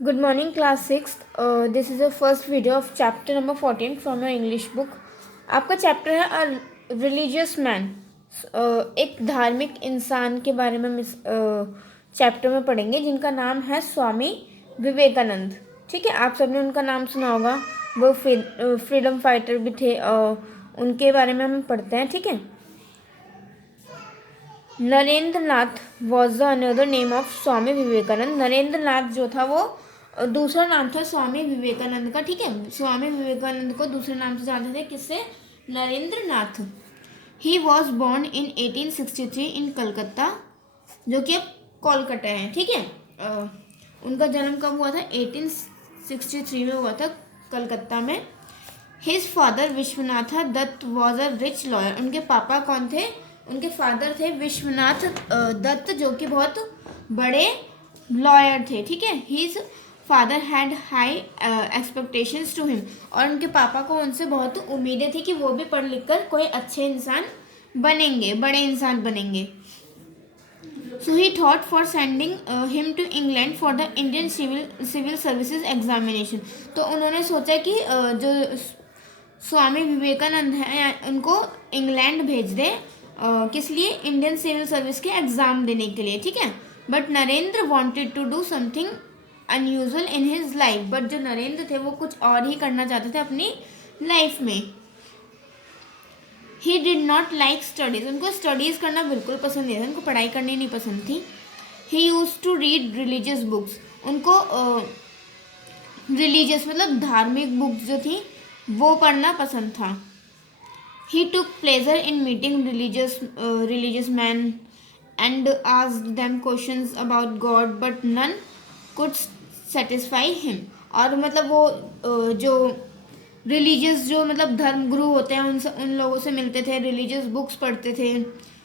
Good morning, class 6th. This is the first video of chapter number 14 from your English book. आपका chapter है a religious man. एक धार्मिक इंसान के बारे में हम इस चैप्टर में पढ़ेंगे जिनका नाम है स्वामी विवेकानंद. ठीक है, आप सबने उनका नाम सुना होगा. वो फ्रीडम फाइटर भी थे. उनके बारे में हम पढ़ते हैं. ठीक है. Narendra Nath was the another name of Swami Vivekananda. Narendra Nath जो था वो दूसरा नाम था स्वामी विवेकानंद का. ठीक है, स्वामी विवेकानंद को दूसरे नाम से जानते थे. किससे? नरेंद्र नाथ. ही वॉज बोर्न इन 1863 इन कलकत्ता, जो कि अब कोलकाता है. ठीक है, उनका जन्म कब हुआ था? 1863 में हुआ था, कलकत्ता में. His father Vishwanath Datta was a rich lawyer. उनके पापा कौन थे? उनके फादर थे विश्वनाथ दत्त, जो कि बहुत बड़े लॉयर थे. ठीक है, his father had high expectations to him. और उनके पापा को उनसे बहुत उम्मीदें थी कि वो भी पढ़ लिख कर कोई अच्छे इंसान बनेंगे, बड़े इंसान बनेंगे. So he thought for sending him to England for the Indian civil services examination. तो उन्होंने सोचा कि जो स्वामी विवेकानंद हैं उनको इंग्लैंड भेज दे. किस लिए? इंडियन सिविल सर्विस के एग्ज़ाम देने के लिए. ठीक है, but Narendra wanted to do something unusual in his life. But जो नरेंद्र थे वो कुछ और ही करना चाहते थे अपनी लाइफ में. He did not like studies. उनको स्टडीज़ करना बिल्कुल पसंद नहीं था, उनको पढ़ाई करनी नहीं पसंद थी. He use to read religious books. उनको रिलीजियस मतलब धार्मिक बुक्स जो थी वो पढ़ना पसंद था. He took pleasure in meeting religious men and asked them questions about God, but none could satisfy him. और मतलब वो जो रिलीजियस जो मतलब धर्म गुरु होते हैं उन लोगों से मिलते थे, रिलीजियस बुक्स पढ़ते थे.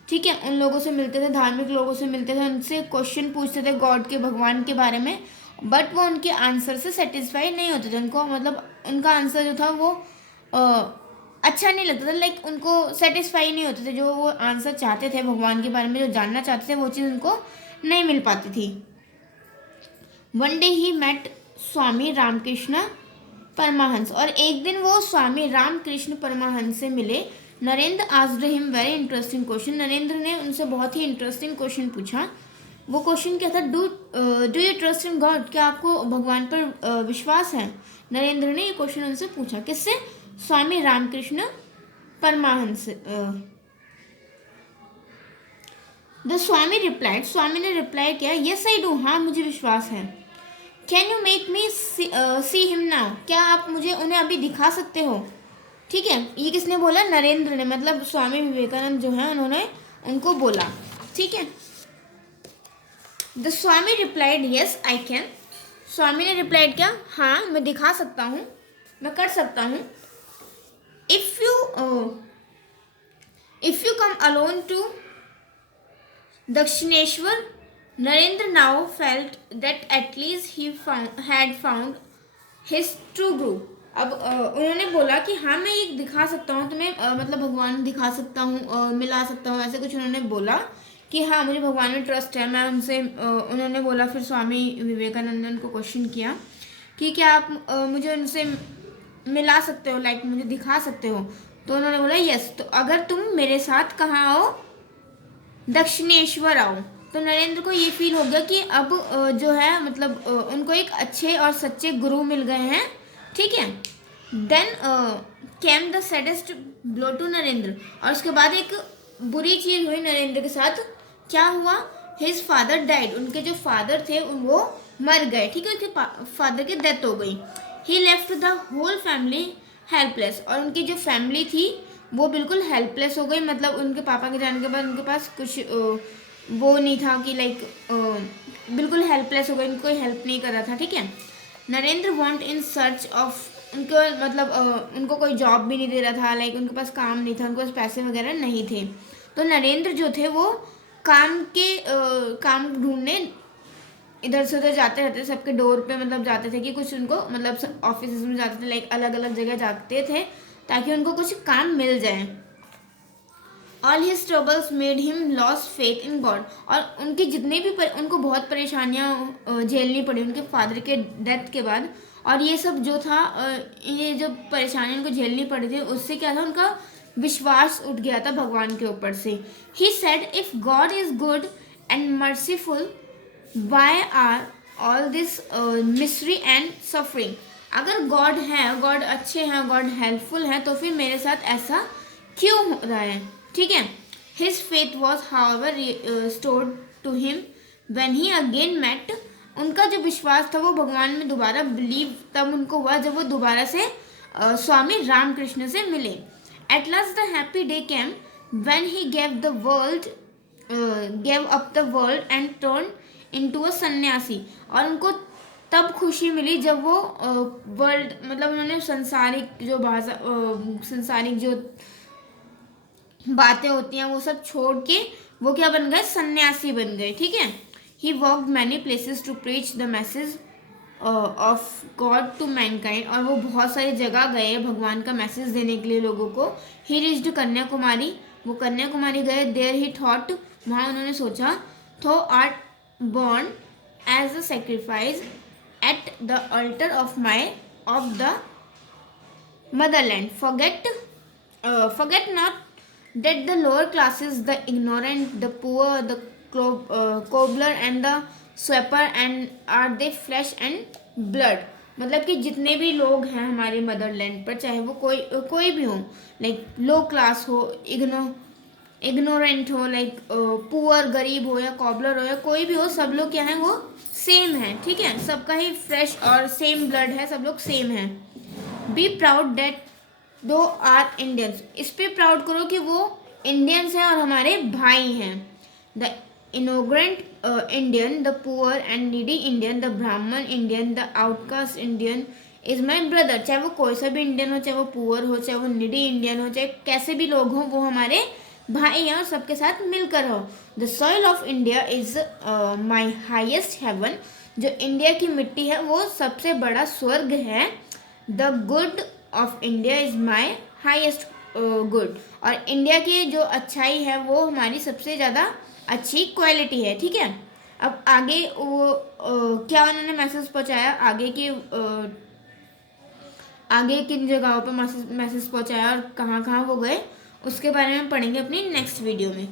ठीक है, उन लोगों से मिलते थे, धार्मिक लोगों से मिलते थे, उनसे क्वेश्चन पूछते थे गॉड के, भगवान के बारे में. बट वो उनके आंसर से सेटिस्फाई नहीं होते थे. उनको मतलब उनका आंसर जो था वो अच्छा नहीं लगता था. लाइक उनको सेटिस्फाई नहीं होते थे. जो वो आंसर चाहते थे भगवान के बारे में, जो जानना चाहते थे, वो चीज़ उनको नहीं मिल पाती थी. वन डे ही मेट स्वामी रामकृष्ण परमहंस. और एक दिन वो स्वामी रामकृष्ण परमहंस से मिले. Narendra asked him very interesting question. Narendra ने उनसे बहुत ही इंटरेस्टिंग क्वेश्चन पूछा. वो क्वेश्चन क्या था? Do you trust in God. क्या आपको भगवान पर विश्वास है? नरेंद्र ने ये क्वेश्चन उनसे पूछा. किससे? स्वामी रामकृष्ण परमहंस. The Swami replied. स्वामी ने रिप्लाई किया, यस आई डू. हाँ, मुझे विश्वास है. Can you make me see him now. क्या आप मुझे उन्हें अभी दिखा सकते हो? ठीक है, ये किसने बोला? नरेंद्र ने. मतलब स्वामी विवेकानंद जो है उन्होंने उनको बोला. ठीक है, the Swami replied, yes I can. Swami ने रिप्लाइड किया, हाँ मैं दिखा सकता हूँ, मैं कर सकता हूँ. If you come alone to Dakshineshwar. Narendra now felt that at least he had found his true guru. अब उन्होंने बोला कि हाँ मैं ये दिखा सकता हूँ तुम्हें, मतलब भगवान दिखा सकता हूँ, मिला सकता हूँ, ऐसे कुछ उन्होंने बोला कि हाँ मुझे भगवान में ट्रस्ट है. मैं उनसे उन्होंने बोला. फिर स्वामी विवेकानंद ने उनको क्वेश्चन किया कि क्या आप मुझे उनसे मिला सकते हो, लाइक मुझे दिखा सकते हो? तो उन्होंने बोला यस. तो अगर तुम मेरे साथ कहाँ आओ? दक्षिणेश्वर आओ. तो नरेंद्र को ये फील हो गया कि अब जो है मतलब उनको एक अच्छे और सच्चे गुरु मिल गए हैं. ठीक है, then came the saddest blow to Narendra. और उसके बाद एक बुरी चीज़ हुई नरेंद्र के साथ. क्या हुआ? His father died. उनके जो फादर थे वो मर गए. ठीक है, उनके फादर की डेथ हो गई. He left the whole family helpless. और उनकी जो फैमिली थी वो बिल्कुल हेल्पलेस हो गई. मतलब उनके पापा के जाने के बाद उनके पास कुछ वो नहीं था कि लाइक बिल्कुल हेल्पलेस हो गई, उनको कोई हेल्प नहीं कर रहा था. ठीक है, Narendra want in search of. उनको मतलब उनको कोई जॉब भी नहीं दे रहा था, लाइक उनके पास काम नहीं था, उनके पास पैसे वगैरह नहीं थे. तो नरेंद्र जो थे वो काम ढूंढने इधर से उधर जाते रहते थे. सबके डोर पे मतलब जाते थे कि कुछ उनको मतलब ऑफिस में जाते थे, लाइक अलग अलग जगह जाते थे ताकि उनको कुछ काम मिल जाए. All his troubles made him loss faith in God. और उनकी जितने भी उनको बहुत परेशानियां झेलनी पड़ी उनके फादर के डेथ के बाद, और ये सब जो था ये जो परेशानियां उनको झेलनी पड़ी थी उससे क्या था, उनका विश्वास उठ गया था भगवान के ऊपर से। He said if God is good and merciful why are all this misery and suffering. अगर गॉड है, गॉड अच्छे हैं, गॉड हेल्पफुल है, तो फिर मेरे साथ ऐसा क्यों हो रहा है, ठीक है। His faith was however restored to him when he again met. उनका जो विश्वास था वो भगवान में दोबारा बिलीव तब उनको हुआ जब वो दोबारा से स्वामी रामकृष्ण से मिले। At last the happy day came when he gave up the world and turned into a सन्यासी। और उनको तब खुशी मिली जब वो वर्ल्ड मतलब उन्होंने संसारिक जो भाषा संसारिक जो बातें होती हैं वो सब छोड़ के वो क्या बन गए, सन्यासी बन गए, ठीक है। He walked many places to preach the message of God to mankind. और वो बहुत सारी जगह गए भगवान का मैसेज देने के लिए लोगों को। ही रीच्ड कन्याकुमारी, वो कन्याकुमारी गए। देयर ही थॉट, वहाँ उन्होंने सोचा, thou art born as a sacrifice at the altar of the motherland. Forget not that the lower classes, the ignorant, the poor, the cobbler and the sweeper, and are they flesh and blood। मतलब कि जितने भी लोग हैं हमारे Motherland पर, चाहे वो कोई भी हो, लाइक लो क्लास हो, इग्नोरेंट हो, लाइक पुअर गरीब हो, या कॉबलर हो, या कोई भी हो, सब लोग क्या हैं, वो सेम है, ठीक है। सबका ही फ्रेश और सेम ब्लड है, सब लोग सेम है। बी प्राउड डेट दो आर इंडियंस। इस पे प्राउड करो कि वो इंडियंस हैं और हमारे भाई हैं। The ignorant Indian, the poor and needy Indian, the Brahmin Indian, the outcast Indian is my brother. चाहे वो कोई सा भी इंडियन हो, चाहे वो पुअर हो, चाहे वो नीडी इंडियन हो, चाहे कैसे भी लोग हों, वो हमारे भाई हैं और सबके साथ मिलकर हो। The soil of India is my highest heaven. जो इंडिया की मिट्टी है वो सबसे बड़ा स्वर्ग है। The good of India is my highest good. और इंडिया की जो अच्छाई है वो हमारी सबसे ज़्यादा अच्छी क्वालिटी है, ठीक है। अब आगे वो क्या उन्होंने मैसेज पहुंचाया, आगे किन जगहों पर मैसेज पहुंचाया और कहाँ कहाँ वो गए, उसके बारे में पढ़ेंगे अपनी नेक्स्ट वीडियो में।